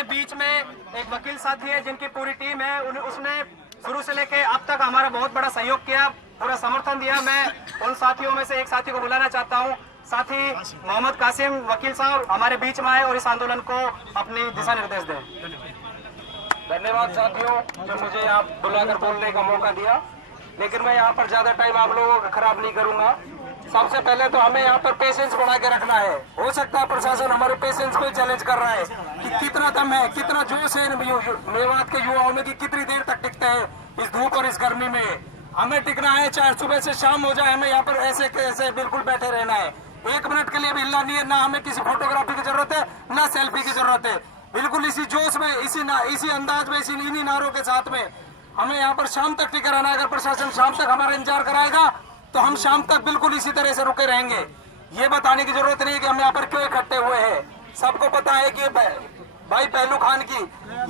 हमारे बीच में एक वकील साथी है जिनकी पूरी टीम है, उसने शुरू से लेके अब तक हमारा बहुत बड़ा सहयोग किया, पूरा समर्थन दिया। मैं उन साथियों में से एक साथी को बुलाना चाहता हूं। साथी मोहम्मद कासिम वकील साहब हमारे बीच में आए और इस आंदोलन को अपनी दिशा निर्देश दें। धन्यवाद साथियों जो मुझे यहाँ बुलाकर बोलने का मौका दिया, लेकिन मैं यहाँ पर ज्यादा टाइम आप लोगों का खराब नहीं करूंगा। सबसे पहले तो हमें यहाँ पर पेशेंस बना के रखना है। हो सकता है प्रशासन हमारे पेशेंस को चैलेंज कर रहा है कि कितना दम है, कितना जोश है मेवात के युवाओं में, कि कितनी देर तक टिकते हैं इस धूप और इस गर्मी में। हमें टिकना है, चाहे सुबह से शाम हो जाए, हमें यहाँ पर ऐसे कैसे बिल्कुल बैठे रहना है। एक मिनट के लिए भी हिलना नहीं है, ना हमें किसी फोटोग्राफी की जरूरत है, ना सेल्फी की जरूरत है। बिल्कुल इसी जोश में, इसी अंदाज में, इन्हीं नारों के साथ में हमें यहाँ पर शाम तक टिके रहना है। अगर प्रशासन शाम तक हमारा इंतजार कराएगा तो हम शाम तक बिल्कुल इसी तरह से रुके रहेंगे। ये बताने की जरूरत नहीं है कि हम यहाँ पर क्यों इकट्ठे हुए हैं। सबको पता है कि भाई पहलू खान की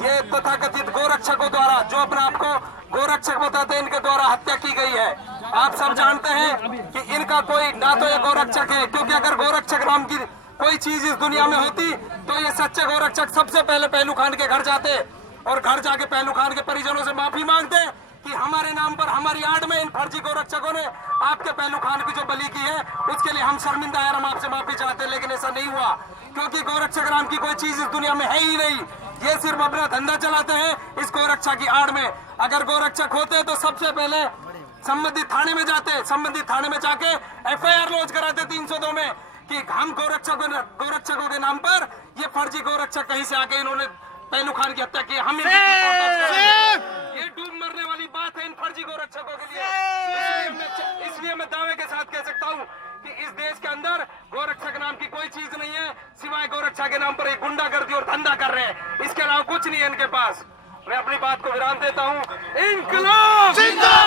ये तथाकथित गोरक्षकों द्वारा, जो अपने आप को गोरक्षक बताते हैं, इनके द्वारा हत्या की गई है। आप सब जानते हैं कि इनका कोई ना तो ये गोरक्षक है, क्योंकि अगर गोरक्षक नाम की कोई चीज इस दुनिया में होती तो ये सच्चे गोरक्षक सबसे पहले पहलू खान के घर जाते और घर जाके पहलू खान के परिजनों से माफी मांगते कि हमारे नाम पर, हमारी आड़ में इन फर्जी गोरक्षकों ने आपके पहलू खान की जो बलि की है, उसके लिए हम शर्मिंदा हैं, हम आपसे माफी चाहते हैं। लेकिन ऐसा नहीं हुआ, क्योंकि गोरक्षक नाम की कोई चीज इस दुनिया में है ही नहीं। ये सिर्फ अपना धंधा चलाते हैं इस गोरक्षा की आड़ में। अगर गोरक्षक होते तो सबसे पहले संबंधित थाने में जाते, संबंधित थाने में जाके FIR लॉन्च कराते 302 में कि हम गोरक्षकों के नाम पर ये फर्जी गोरक्षक कहीं से आके इन्होंने पहलू खान की हत्या की। हम ये डूब मरने वाली बात है इन फर्जी गोरक्षकों के लिए। इसलिए मैं दावे के साथ कह सकता हूँ कि इस देश के अंदर गोरक्षक नाम की कोई चीज नहीं है, सिवाय गोरक्षा के नाम पर एक गुंडागर्दी और धंधा कर रहे हैं। इसके अलावा कुछ नहीं है इनके पास। मैं अपनी बात को विराम देता हूँ। इंकलाब जिंदाबाद।